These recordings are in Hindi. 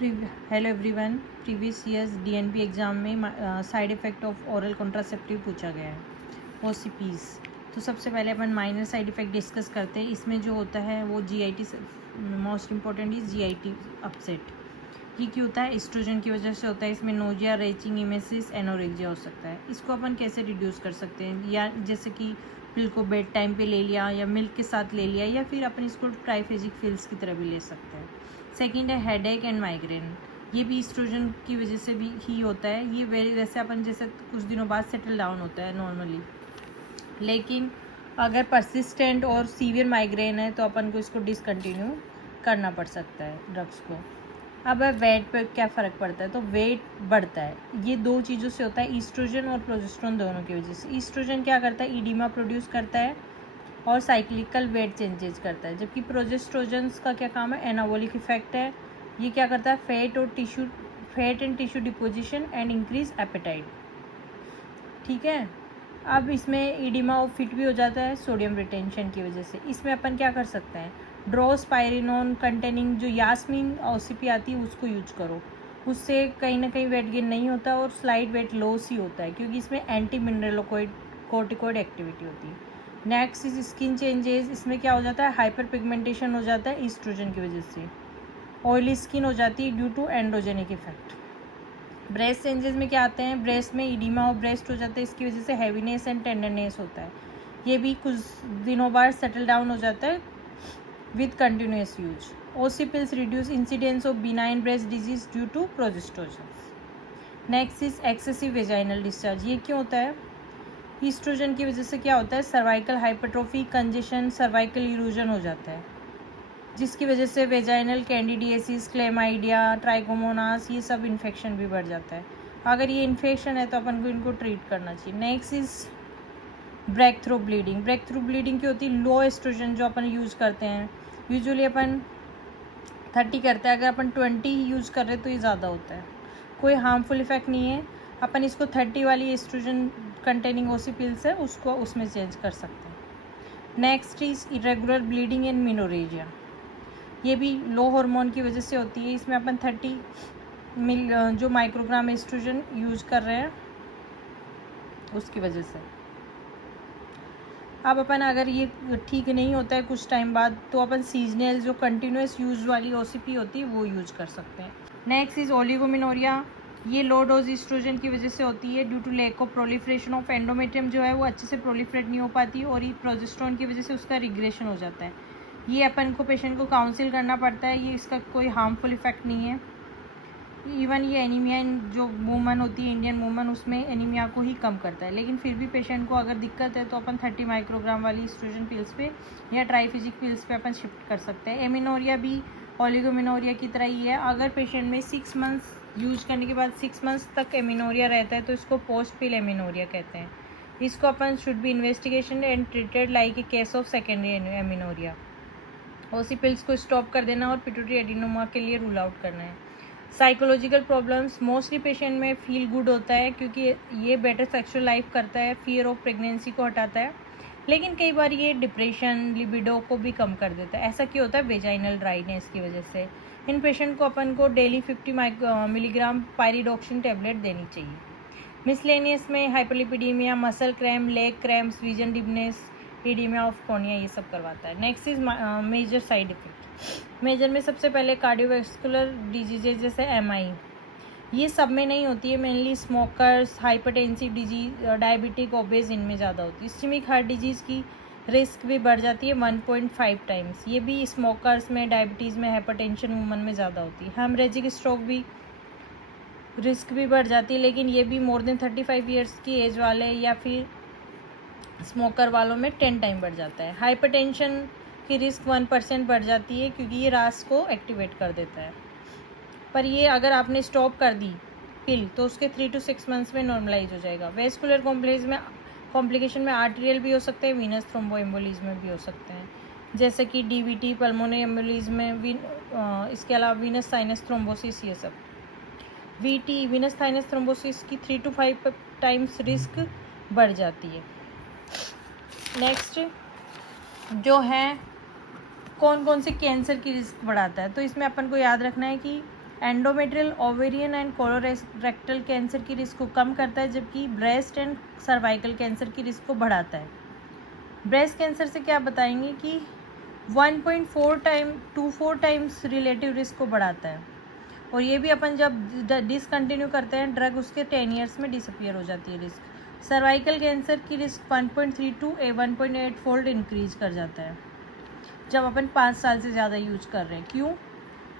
Hello everyone. Previous years DNP exam में side effect of oral contraceptive पूछा गया है, ओसीपीज़। तो सबसे पहले अपन माइनर साइड इफ़ेक्ट डिस्कस करते हैं। इसमें जो होता है वो GIT, most important is GIT upset. ये क्यों होता है? एस्ट्रोजन की वजह से होता है। इसमें नोजिया, रेचिंग, इमेसिस, एनोरेक्सिया हो सकता है। इसको अपन कैसे रिड्यूस कर सकते हैं? या जैसे कि पिल को बेड टाइम पे ले लिया, या मिल्क के साथ ले लिया, या फिर अपन इसको ट्राइफेजिक फिल्स की तरह भी ले सकते हैं। सेकंड है हेडेक एंड माइग्रेन। ये भी एस्ट्रोजन की वजह से भी ही होता है। ये वैसे अपन जैसे कुछ दिनों बाद सेटल डाउन होता है नॉर्मली, लेकिन अगर परसिस्टेंट और सीवियर माइग्रेन है तो अपन को इसको डिसकंटिन्यू करना पड़ सकता है ड्रग्स को। अब वेट पे क्या फ़र्क पड़ता है? तो वेट बढ़ता है। ये दो चीज़ों से होता है, ईस्ट्रोजन और प्रोजेस्टेरोन दोनों की वजह से। ईस्ट्रोजन क्या करता है? ईडिमा प्रोड्यूस करता है और साइक्लिकल वेट चेंजेस करता है, जबकि प्रोजेस्ट्रोजन का क्या काम है? एनाबॉलिक इफेक्ट है। ये क्या करता है? Fat and tissue deposition and increase appetite. ठीक है। अब इसमें ईडिमा और फिट भी हो जाता है सोडियम रिटेंशन की वजह से। इसमें अपन क्या कर सकते हैं? ड्रोस्पायरिनोन कंटेनिंग जो यास्मीन ओसीपी आती है उसको यूज करो। उससे कहीं ना कहीं वेट गेन नहीं होता और स्लाइड वेट लॉस ही होता है, क्योंकि इसमें एंटी मिनरलोकोइड कोर्टिकोइड एक्टिविटी होती है। Next is skin changes. इसमें क्या हो जाता है? हाइपर पिगमेंटेशन हो जाता है ईस्ट्रोजन की वजह से। ऑयली स्किन हो जाती है due to androgenic effect. Breast changes में क्या आते हैं? ब्रेस्ट में ईडिमा और ब्रेस्ट हो जाता है, इसकी वजह से हैवीनेस एंड टेंडरनेस होता है। ये भी कुछ दिनों बाद सेटल डाउन हो जाता है with continuous use. OC pills reduce incidence of benign breast disease due to progestogen. Next is excessive vaginal discharge. ये क्यों होता है? ईस्ट्रोजन की वजह से क्या होता है? सर्वाइकल हाइपरट्रोफी, कंजेशन, सर्वाइकल इरूजन हो जाता है, जिसकी वजह से वेजाइनल कैंडिडियासिस, क्लेमाइडिया, ट्राइकोमोनास, ये सब इन्फेक्शन भी बढ़ जाता है। अगर ये इन्फेक्शन है तो अपन को इनको ट्रीट करना चाहिए। Next is breakthrough bleeding. Breakthrough bleeding क्या होती है? लो एस्ट्रोजन जो अपन यूज़ करते हैं, यूजुअली अपन 30 करते हैं, अगर अपन 20 यूज़ कर रहे हैं तो ये ज़्यादा होता है। कोई हार्मफुल इफेक्ट नहीं है। अपन इसको 30 वाली एस्ट्रोजन कंटेनिंग ओसी पिल्स है उसको उसमें चेंज कर सकते हैं। Next is irregular bleeding in menorrhagia. ये भी लो हार्मोन की वजह से होती है। इसमें अपन 30 जो माइक्रोग्राम एस्ट्रोजन यूज कर रहे हैं उसकी वजह से। अब अपन अगर ये ठीक नहीं होता है कुछ टाइम बाद तो अपन सीजनल जो कंटिन्यूस यूज वाली ओसीपी होती है वो यूज कर सकते हैं। Next is oligomenorrhoea. ये लो डोज एस्ट्रोजन की वजह से होती है due to lack of proliferation of endometrium, जो है वो अच्छे से प्रोलिफरेट नहीं हो पाती और ये प्रोजेस्टेरोन की वजह से उसका रिग्रेशन हो जाता है। ये अपन को पेशेंट को काउंसिल करना पड़ता है। ये इसका कोई हार्मफुल इफेक्ट नहीं है। इवन ये एनीमिया जो वूमन होती है, इंडियन वूमन, उसमें एनीमिया को ही कम करता है। लेकिन फिर भी पेशेंट को अगर दिक्कत है तो अपन 30 माइक्रोग्राम वाली एस्ट्रोजन पिल्स पे या ट्राइफिजिक पिल्स पे अपन शिफ्ट कर सकते हैं। एमिनोरिया भी ओलिगोमिनोरिया की तरह ही है। अगर पेशेंट में 6 मंथ्स यूज करने के बाद 6 मंथ्स तक एमिनोरिया रहता है तो इसको पोस्ट पिल एमिनोरिया कहते हैं। इसको अपन should be investigation and treated like a case of secondary amenorrhoea. OC pills को स्टॉप कर देना और पिट्यूटरी एडिनोमा के लिए रूल आउट करना है। साइकोलॉजिकल प्रॉब्लम्स मोस्टली पेशेंट में फील गुड होता है, क्योंकि ये बेटर सेक्सुअल लाइफ करता है, फियर ऑफ प्रेगनेंसी को हटाता है। लेकिन कई बार ये डिप्रेशन, लिबिडो को भी कम कर देता है। ऐसा क्यों होता है? वेजाइनल ड्राइनेस की वजह से। इन पेशेंट को अपन को डेली 50 मिलीग्राम पायरिडॉक्सिन टेबलेट देनी चाहिए। मिसलेनियस में hyperlipidaemia, muscle cramp, leg cramps, vision dimness, oedema of cornea, ये सब करवाता है। Next is major side effect. Major में सबसे पहले कार्डियोवैस्कुलर डिजीजेज जैसे एमआई, ये सब में नहीं होती है, mainly smokers, hypertensive disease, diabetic, obeys, इनमें ज़्यादा होती है। इस्केमिक हार्ट डिजीज़ की रिस्क भी बढ़ जाती है 1.5 टाइम्स। ये भी स्मोकर्स में, डायबिटीज़ में, हाइपरटेंशन वुमन में ज़्यादा होती है। हेमरेजिक स्ट्रोक भी रिस्क भी बढ़ जाती है, लेकिन ये भी मोर देन 35 ईयर्स की एज वाले या फिर स्मोकर वालों में 10 टाइम बढ़ जाता है। हाइपरटेंशन की रिस्क 1% बढ़ जाती है, क्योंकि ये रास को एक्टिवेट कर देता है। पर ये अगर आपने स्टॉप कर दी पिल तो उसके 3 to 6 मंथ्स में नॉर्मलाइज हो जाएगा। वेस्कुलर कॉम्प्लिकेशन में आर्टेरियल भी हो सकते हैं, वीनस थ्रोम्बोएम्बोलिज्म में भी हो सकते हैं, जैसे कि डीवीटी, पल्मोनरी एम्बोलिज्म में, इसके अलावा वीनस साइनस थ्रोम्बोसिस, ये सब। वीटी, वीनस साइनस थ्रोम्बोसिस की 3 to 5 टाइम्स रिस्क बढ़ जाती है। नेक्स्ट जो है कौन कौन से कैंसर की रिस्क बढ़ाता है, तो इसमें अपन को याद रखना है कि endometrial, ovarian and colorectal cancer की रिस्क को कम करता है, जबकि ब्रेस्ट एंड सर्वाइकल कैंसर की रिस्क को बढ़ाता है। ब्रेस्ट कैंसर से क्या बताएंगे कि 1.4 टाइम्स रिलेटिव रिस्क को बढ़ाता है, और ये भी अपन जब डिसकंटिन्यू करते हैं ड्रग, उसके 10 ईयर्स में डिसअपियर हो जाती है रिस्क। सर्वाइकल कैंसर की रिस्क 1.3 to 1.8 फोल्ड इंक्रीज कर जाता है जब अपन 5 साल से ज़्यादा यूज कर रहे हैं। क्यों?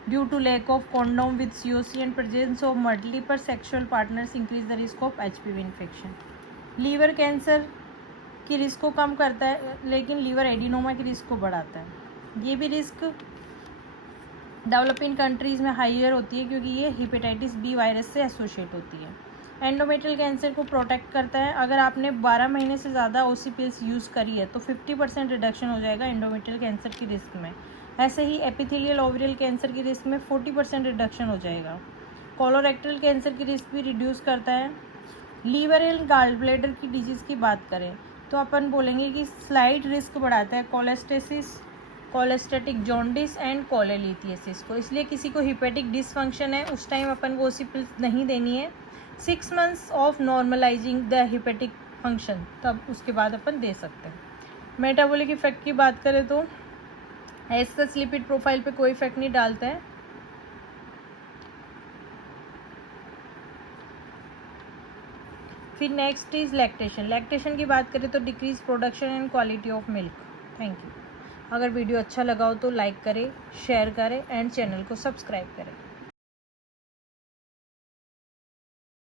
Due to lack of condom with COC and presence of multiple sexual partners increase the risk of HPV infection. Liver cancer की रिस्क को कम करता है, लेकिन लीवर एडिनोमा की रिस्क को बढ़ाता है। ये भी रिस्क डेवलपिंग कंट्रीज़ में हाइयर होती है, क्योंकि ये हेपेटाइटिस B वायरस से एसोसिएट होती है। एंडोमेट्रियल कैंसर को प्रोटेक्ट करता है। अगर आपने 12 महीने से ज़्यादा OC पिल्स यूज़ करी है तो 50% रिडक्शन हो जाएगा एंडोमेट्रियल कैंसर की रिस्क में। ऐसे ही एपिथेलियल ओवरियल कैंसर की रिस्क में 40% रिडक्शन हो जाएगा। कोलोरेक्टल कैंसर की रिस्क भी रिड्यूस करता है। लीवर एंड गाल ब्लैडर की डिजीज़ की बात करें तो अपन बोलेंगे कि स्लाइड रिस्क बढ़ाता है कोलेस्टेसिस, कोलेस्टेटिक जॉन्डिस एंड कोलेलिथियसिस को। इसलिए किसी को हिपेटिक डिसफंक्शन है उस टाइम अपन को OC पिल्स नहीं देनी है। 6 months of normalising the hepatic function, तब उसके बाद अपन दे सकते हैं। मेटाबॉलिक इफेक्ट की बात करें तो एज सच लिपिड प्रोफाइल पे कोई इफेक्ट नहीं डालता है। फिर नेक्स्ट इज लैक्टेशन। लैक्टेशन की बात करें तो decrease production and quality of milk. Thank you. अगर वीडियो अच्छा लगा हो तो लाइक करें, शेयर करें एंड चैनल को सब्सक्राइब करें।